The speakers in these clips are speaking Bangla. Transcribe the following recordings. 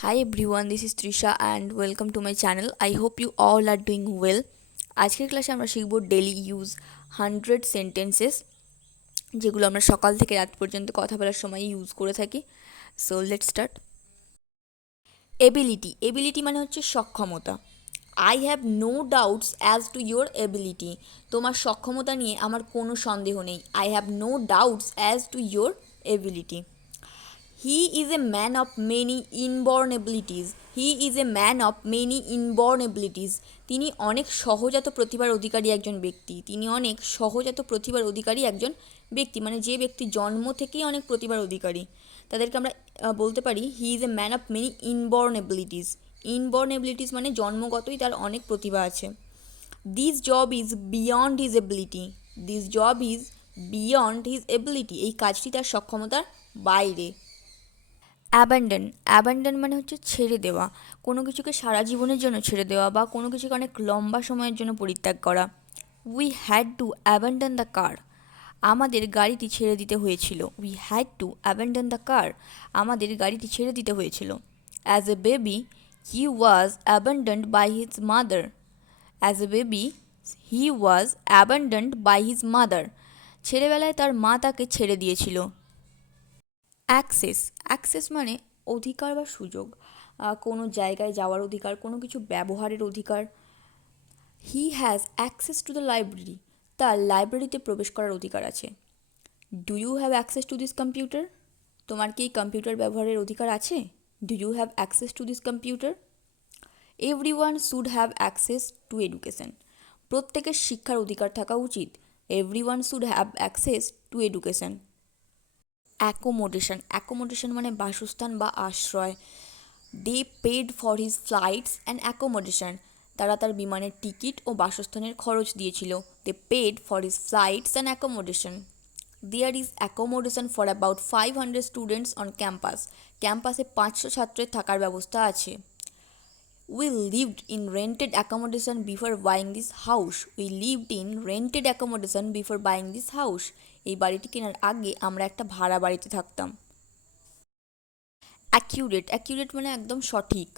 Hi everyone, this is Trisha and welcome to my channel. I hope you all are doing well. আজকের ক্লাসে আমরা শিখব ডেলি ইউজ 100 সেন্টেন্সেস যেগুলো আমরা সকাল থেকে রাত পর্যন্ত কথা বলার সময় ইউজ করে থাকি। So let's start. এবিলিটি মানে হচ্ছে সক্ষমতা। I have no doubts as to your ability. তোমার সক্ষমতা নিয়ে আমার কোনো সন্দেহ নেই। I have no doubts as to your ability. He is a man of many inborn abilities. He is a man of many inborn abilities. তিনি অনেক সহজাত প্রতিভার অধিকারী একজন ব্যক্তি। তিনি অনেক সহজাত প্রতিভার অধিকারী একজন ব্যক্তি মানে যে ব্যক্তি জন্ম থেকেই অনেক প্রতিভার অধিকারী তাদেরকে আমরা বলতে পারি he is a man of many inborn abilities. Inborn abilities মানে জন্মগতই তার অনেক প্রতিভা আছে। This job is beyond his ability. This job is beyond his ability. এই কাজটি তার সক্ষমতার বাইরে। অ্যাবান্ডন মানে হচ্ছে ছেড়ে দেওয়া, কোনো কিছুকে সারা জীবনের জন্য ছেড়ে দেওয়া বা কোনো কিছুকে অনেক লম্বা সময়ের জন্য পরিত্যাগ করা। We had to abandon the car. আমাদের গাড়িটি ছেড়ে দিতে হয়েছিল। We had to abandon the car. আমাদের গাড়িটি ছেড়ে দিতে হয়েছিল। As a baby he was abandoned by his mother. As a baby he was abandoned by his mother. ছেলেবেলায় তার মা তাকে ছেড়ে দিয়েছিল। অ্যাক্সেস মানে অধিকার বা সুযোগ, কোনো জায়গায় যাওয়ার অধিকার, কোনো কিছু ব্যবহারের অধিকার। He has access to the library. তার লাইব্রেরিতে প্রবেশ করার অধিকার আছে। Do you have access to this computer. তোমার কি এই কম্পিউটার ব্যবহারের অধিকার আছে? Do you have access to this computer. Everyone should have access to education. প্রত্যেকের শিক্ষার অধিকার থাকা উচিত। Everyone should have access to education. Accommodation মানে বাসস্থান বা আশ্রয়। They paid for his flights and accommodation. তারা তার বিমানের টিকিট ও বাসস্থানের খরচ দিয়েছিল। They paid for his flights and accommodation. There is accommodation for about 500 students on campus. ক্যাম্পাসে 500 ছাত্রের থাকার ব্যবস্থা আছে। We lived in rented accommodation before buying this house. We lived in rented accommodation before buying this house. এই বাড়িটি কেনার আগে আমরা একটা ভাড়া বাড়িতে থাকতাম। অ্যাকিউরেট মানে একদম সঠিক।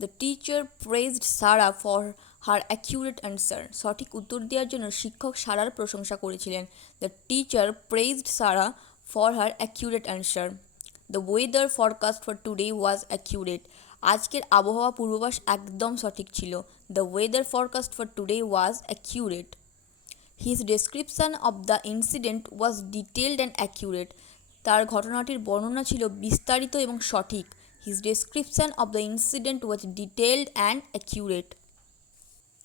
The teacher praised Sara for her accurate answer. সঠিক উত্তর দেওয়ার জন্য শিক্ষক সারার প্রশংসা করেছিলেন। The teacher praised Sara for her accurate answer. The weather forecast for today was accurate. আজকের আবহাওয়া পূর্বাভাস একদম সঠিক ছিল। The weather forecast for today was accurate. His description of the incident was detailed and accurate. তার ঘটনাটির বর্ণনা ছিল বিস্তারিত এবং সঠিক। His description of the incident was detailed and accurate.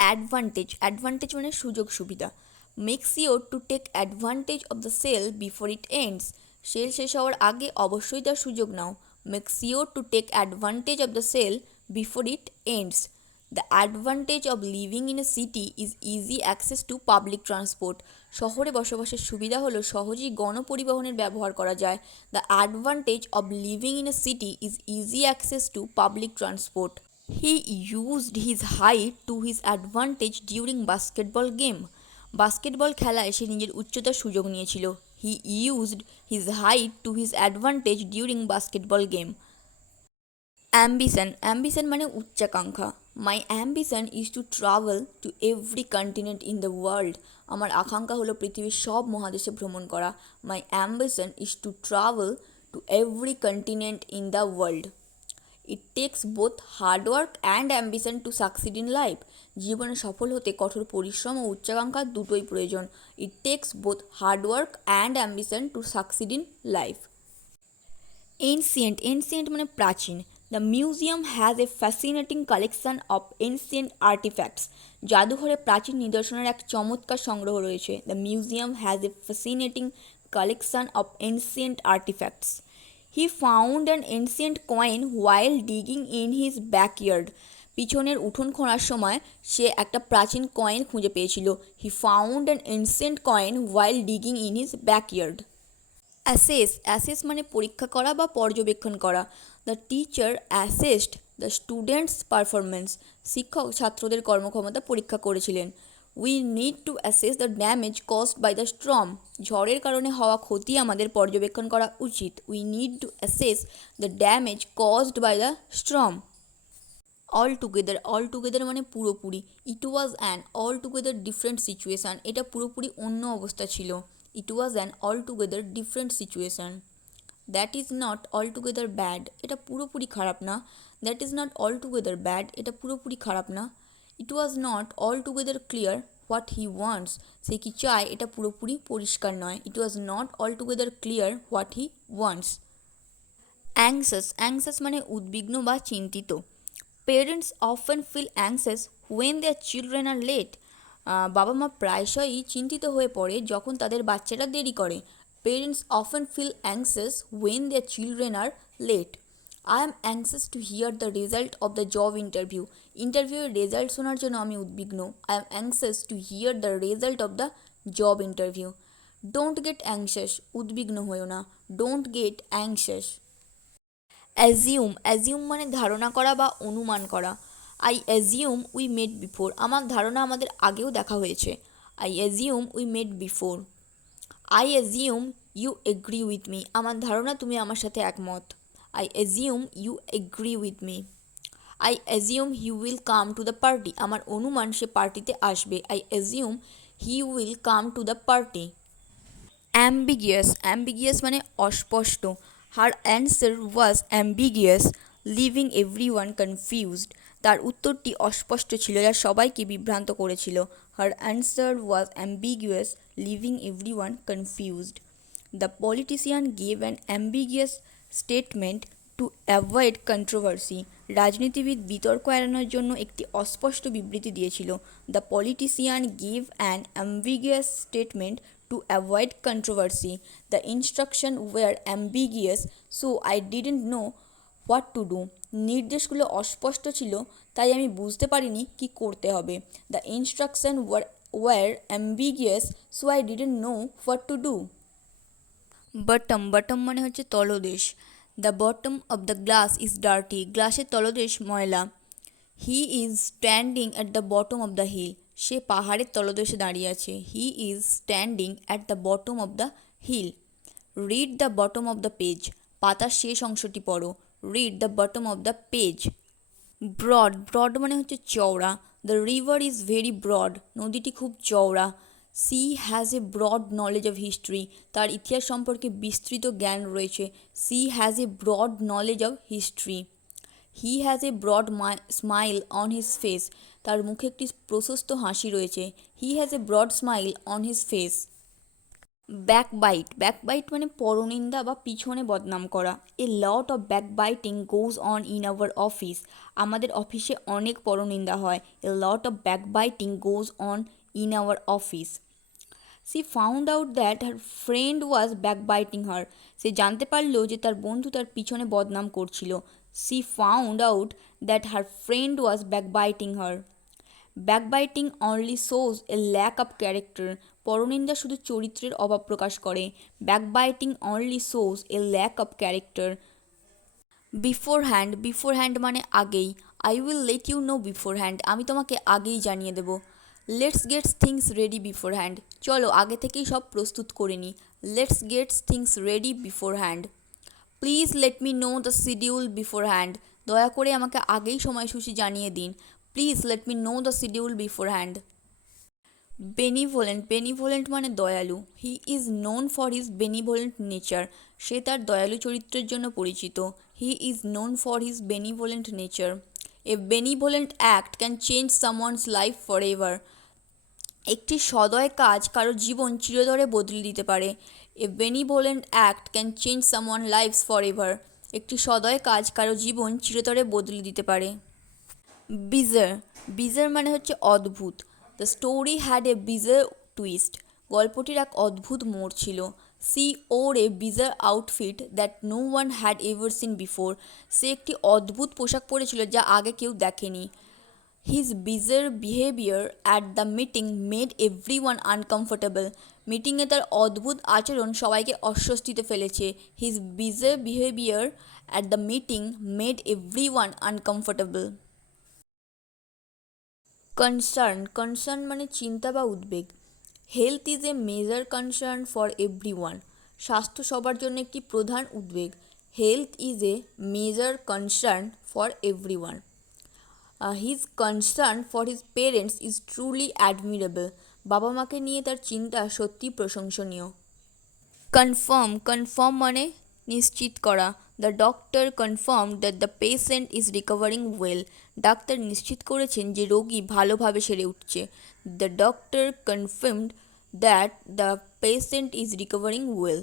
Advantage মানে সুযোগ সুবিধা। Make sure to take advantage of the sale before it ends. Sale শেষ হওয়ার আগে অবশ্যই তার সুযোগ নাও। Make sure to take advantage of the sale before it ends. The advantage of living in a city is easy access to public transport. শহরে বসবাসের সুবিধা হলো সহজেই গণপরিবহনের ব্যবহার করা যায়। The advantage of living in a city is easy access to public transport. He used his height to his advantage during basketball game. Basketball খেলায় সে নিজের উচ্চতার সুযোগ নিয়েছিল। He used his height to his advantage during basketball game. Ambition মানে উচ্চাকাঙ্ক্ষা। My ambition is to travel to every continent in the world. আমার আকাঙ্ক্ষা হলো পৃথিবীর সব মহাদেশে ভ্রমণ করা। My ambition is to travel to every continent in the world. It takes both hard work and ambition to succeed in life. জীবনে সফল হতে কঠোর পরিশ্রম ও উচ্চাকাঙ্ক্ষা দুটোই প্রয়োজন। ইট takes both hard work and ambition to succeed in life. Ancient মানে প্রাচীন। The museum has a fascinating collection of ancient artefacts. জাদুঘরে প্রাচীন নিদর্শনের এক চমৎকার সংগ্রহ রয়েছে। The museum has a fascinating collection of ancient artefacts. He found an ancient coin while digging in his backyard. পিছনের উঠোন খোঁড়ার সময় সে একটা প্রাচীন কয়েন খুঁজে পেয়েছিল। He found an ancient coin while digging in his backyard. Assess মানে পরীক্ষা করা বা পর্যবেক্ষণ করা। The teacher assessed the students performance. শিক্ষক ছাত্রদের কর্মক্ষমতা পরীক্ষা করেছিলেন। We need to assess the damage caused by the storm. ঝড়ের কারণে হওয়া ক্ষতি আমাদের পর্যবেক্ষণ করা উচিত। We need to assess the damage caused by the storm. All together মানে পুরোপুরি। It was an all together different situation, এটা পুরোপুরি অন্য অবস্থা ছিল। It was an all together different situation. That is not all together bad, এটা পুরোপুরি খারাপ না। That is not all together bad, এটা পুরোপুরি খারাপ না। It was not all together clear what he wants, সে কি চায় এটা পুরোপুরি পরিষ্কার নয়। It was not all together clear what he wants. Anxious মানে উদ্বিগ্ন বা চিন্তিত। Parents often feel anxious when their children are late. বাবা মা প্রায়শই চিন্তিত হয়ে পড়ে যখন তাদের বাচ্চারা দেরি করে। Parents often feel anxious when their children are late. I am anxious to hear the result of the job interview. ইন্টারভিউয়ের রেজাল্ট শোনার জন্য আমি উদ্বিগ্ন। I am anxious to hear the result of the job interview. Don't get anxious, উদ্বিগ্ন হয়েও না। Don't get anxious. অ্যাজিউম মানে ধারণা করা বা অনুমান করা। I assume we met before, আমার ধারণা আমাদের আগেও দেখা হয়েছে। I assume we met before. I assume you agree with me, আমার ধারণা তুমি আমার সাথে একমত। I assume you agree with me. I assume he will come to the party, আমার অনুমান সে পার্টিতে আসবে। I assume he will come to the party. Ambiguous মানে অস্পষ্ট। Her answer was ambiguous leaving everyone confused, তার উত্তরটি অস্পষ্ট ছিল যা সবাইকে বিভ্রান্ত করেছিল। Her answer was ambiguous leaving everyone confused. The politician gave an ambiguous statement to avoid controversy, রাজনীতিবিদ বিতর্ক এড়ানোর জন্য একটি অস্পষ্ট বিবৃতি দিয়েছিল। The politician gave an ambiguous statement to avoid controversy. The instructions were ambiguous, so I didn't know what to do. নির্দেশগুলো অস্পষ্ট ছিল, তাই আমি বুঝতে পারিনি কি করতে হবে। The instructions were ambiguous, so I didn't know what to do. Bottom মানে হচ্ছে তলদেশ। The bottom of the glass is dirty, গ্লাসের তলদেশ ময়লা। He is standing at the bottom of the hill, সে পাহাড়ের তলদেশে দাঁড়িয়ে আছে। He is standing at the bottom of the hill. Read the bottom of the page, পাতার শেষ অংশটি পড়ো। Read the bottom of the page. Broad মানে হচ্ছে চওড়া। The river is very broad, নদীটি খুব চওড়া। C has a broad knowledge of history, তার ইতিহাস সম্পর্কে বিস্তৃত জ্ঞান রয়েছে। She has a broad knowledge of history. He has a broad smile on his face, তার মুখে একটি প্রশস্ত হাসি রয়েছে। He has a broad smile on his face. Backbite মানে পরনিন্দা বা পিছনে বদনাম করা। A lot of backbiting goes on in our office, আমাদের অফিসে অনেক পরনিন্দা হয়। A lot of backbiting goes on in our office. She found out that her friend was backbiting her, সে জানতে পারল যে তার বন্ধু তার পিছনে বদনাম করছিল। She found out that her friend was backbiting her. Backbiting only shows a lack of character, পরনিন্দা শুধু চরিত্রের অভাব প্রকাশ করে। Backbiting only shows a lack of character. Beforehand মানে আগেই। I will let you know beforehand, আমি তোমাকে আগেই জানিয়ে দেব। Let's gets things ready beforehand, চলো আগে থেকেই সব প্রস্তুত করে নিই। Let's gets things ready beforehand. Please let me know the schedule beforehand, দয়া করে আমাকে আগেই সময়সূচি জানিয়ে দিন। Please let me know the schedule beforehand. Benevolent মানে দয়ালু। He is known for his benevolent nature, সে তার দয়ালু চরিত্রের জন্য পরিচিত। He is known for his benevolent nature. A benevolent act can change someone's life for ever, একটি সদয় কাজ কারো জীবন চিরতরে বদলে দিতে পারে। A benevolent act can change someone life's for ever, একটি সদয় কাজ কারো জীবন চিরতরে বদলে দিতে পারে। বিজার মানে হচ্ছে অদ্ভুত। The story had a bizarre twist, গল্পটির এক অদ্ভুত মোড় ছিল। She wore a bizarre outfit that no one had ever seen before, সে একটি অদ্ভুত পোশাক পরেছিল যা আগে কেউ দেখেনি। His bizarre behaviour at the meeting made everyone uncomfortable, মিটিংয়ে তার অদ্ভুত আচরণ সবাইকে অস্বস্তিতে ফেলেছে। His bizarre behaviour at the meeting made everyone uncomfortable. Concern মানে চিন্তা বা উদ্বেগ। Health is a major concern for everyone. স্বাস্থ্য সবার জন্য একটি প্রধান উদ্বেগ। Health is a major concern for everyone. His concern for his parents is truly admirable. বাবা মাকে নিয়ে তার চিন্তা সত্যি প্রশংসনীয়। কনফার্ম মানে নিশ্চিত করা। The doctor confirm that the patient is recovering well. ডাক্তার নিশ্চিত করেছেন যে রোগী ভালোভাবে সেরে উঠছে। The doctor confirmed that the patient is recovering well.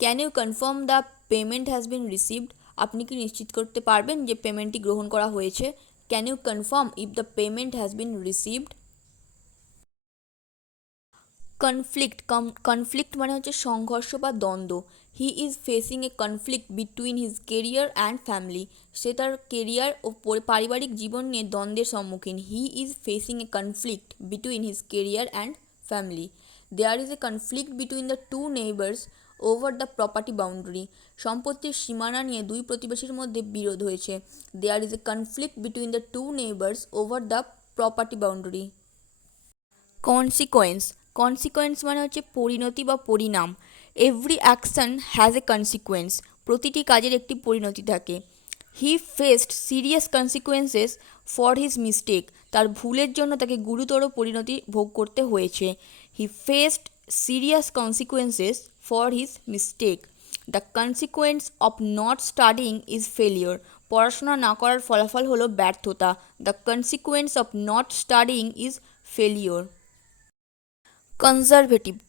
Can you confirm the payment has been received? আপনি কি নিশ্চিত করতে পারবেন যে পেমেন্টটি গ্রহণ করা হয়েছে? Can you confirm if the payment has been received? Conflict মানে হচ্ছে সংঘর্ষ বা দ্বন্দ্ব। He is facing a conflict between his career and family. সে তার কেরিয়ার ও পারিবারিক জীবন নিয়ে দ্বন্দ্বের সম্মুখীন। He is facing a conflict between his career and family. There is a conflict between the two neighbours over the property boundary. সম্পত্তির সীমানা নিয়ে দুই প্রতিবেশীর মধ্যে বিরোধ হয়েছে। There is a conflict between the two neighbours over the property boundary. Consequence মানে হচ্ছে পরিণতি বা পরিণাম। Every action has a consequence. প্রতিটি কাজের একটি পরিণতি থাকে। He faced serious consequences for his mistake. তার ভুলের জন্য তাকে গুরুতর পরিণতি ভোগ করতে হয়েছে। He faced serious consequences for his mistake. The consequence of not studying is failure. পড়াশোনা না করার ফলাফল হলো ব্যর্থতা। The consequence of not studying is failure.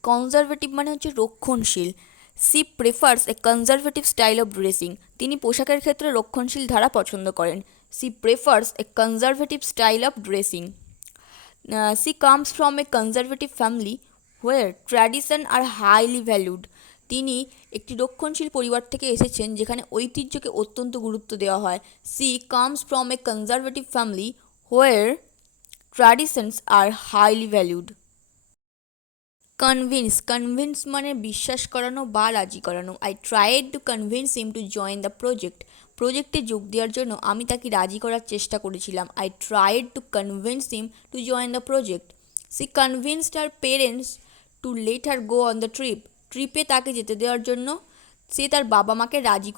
Conservative মানে হচ্ছে রক্ষণশীল। She prefers a conservative style of dressing. তিনি পোশাকের ক্ষেত্রে রক্ষণশীল ধারা পছন্দ করেন। She prefers a conservative style of dressing. She comes from a conservative family where tradition are highly valued. তিনি একটি রক্ষণশীল পরিবার থেকে এসেছেন যেখানে ঐতিহ্যকে অত্যন্ত গুরুত্ব দেওয়া হয়। She comes from a conservative family where traditions are highly valued. Convince মানে বিশ্বাস করানো বা রাজি করানো। I tried to convince him to join the প্রজেক্টে যোগ দেওয়ার জন্য আমি তাকে রাজি করার চেষ্টা করেছিলাম। I tried to convince him to join the project. She convinced her parents to let her go on the ট্রিপে তাকে যেতে দেওয়ার জন্য সে তার বাবা মাকে রাজি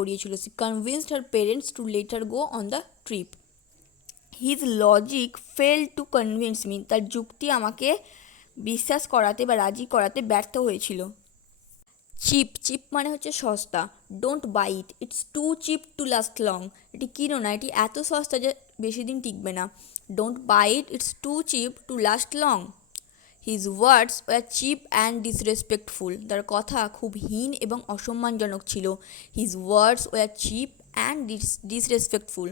করিয়েছিল। She convinced her parents to let her go on the trip. His logic fail to convince me. তার যুক্তি আমাকে বিশ্বাস করাতে বা রাজি করাতে ব্যর্থ হয়েছিল। চিপ মানে হচ্ছে সস্তা। Don't buy it's too cheap to last long. এটি কিনো না, এটি এত সস্তা যে বেশি দিন টিকবে না। Don't buy it's too cheap to last long. His words were cheap and disrespectful. তার কথা খুব হীন এবং অসম্মানজনক ছিল। His words were cheap and disrespectful.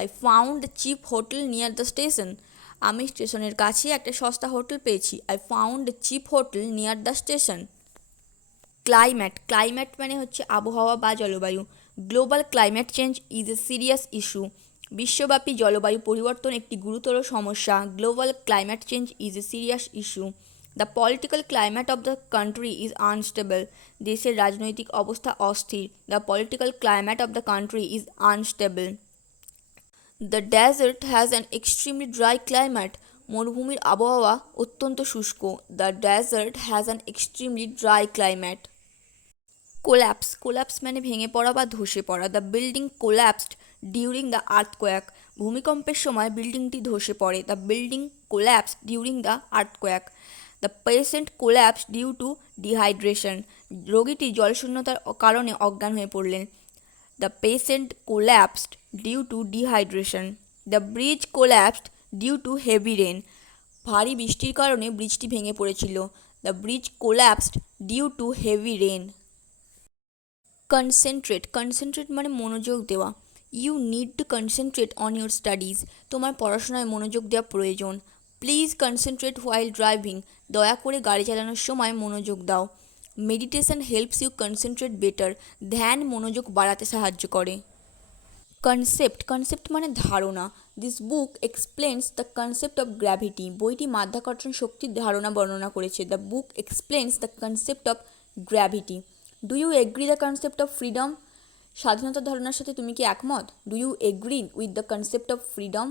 I found a cheap hotel near the station. আমি স্টেশনের কাছে একটা সস্তা হোটেল পেয়েছি। I found a cheap hotel near the station. Climate মানে হচ্ছে আবহাওয়া বা জলবায়ু। Global climate change is a serious issue. বিশ্বব্যাপী জলবায়ু পরিবর্তন একটি গুরুতর সমস্যা। Global climate change is a serious issue. The political climate of the country is unstable. দেশের রাজনৈতিক অবস্থা অস্থির। The political climate of the country is unstable. The desert has an extremely dry climate. মরুভূমির আবহাওয়া অত্যন্ত শুষ্ক। The desert has an extremely dry climate. Collapse মানে ভেঙে পড়া বা ধসে পড়া। The building collapsed during the earthquake. ভূমিকম্পের সময় বিল্ডিংটি ধসে পড়ে। The building collapsed during the earthquake. The patient collapse due to dehydration. রোগীটি জলশূন্যতার কারণে অজ্ঞান হয়ে পড়লেন। The patient collapsed due to dehydration. The bridge collapsed due to heavy rain. ভারী বৃষ্টির কারণে ব্রিজটি ভেঙে পড়েছিল। The bridge collapsed due to heavy rain. Concentrate মানে মনোযোগ দেওয়া। You need to concentrate on your studies. তোমার পড়াশোনায় মনোযোগ দেওয়া প্রয়োজন। Please concentrate while driving. দয়া করে গাড়ি চালানোর সময় মনোযোগ দাও। Meditation helps you concentrate better. ধ্যান মনোযোগ বাড়াতে সাহায্য করে। কনসেপ্ট মানে ধারণা। This book explains the concept of gravity. বইটি মাধ্যাকর্ষণ শক্তির ধারণা বর্ণনা করেছে। The book explains the concept of gravity. Do you agree the concept of freedom? স্বাধীনতার ধারণার সাথে তুমি কি একমত? Do you agree with the concept of freedom?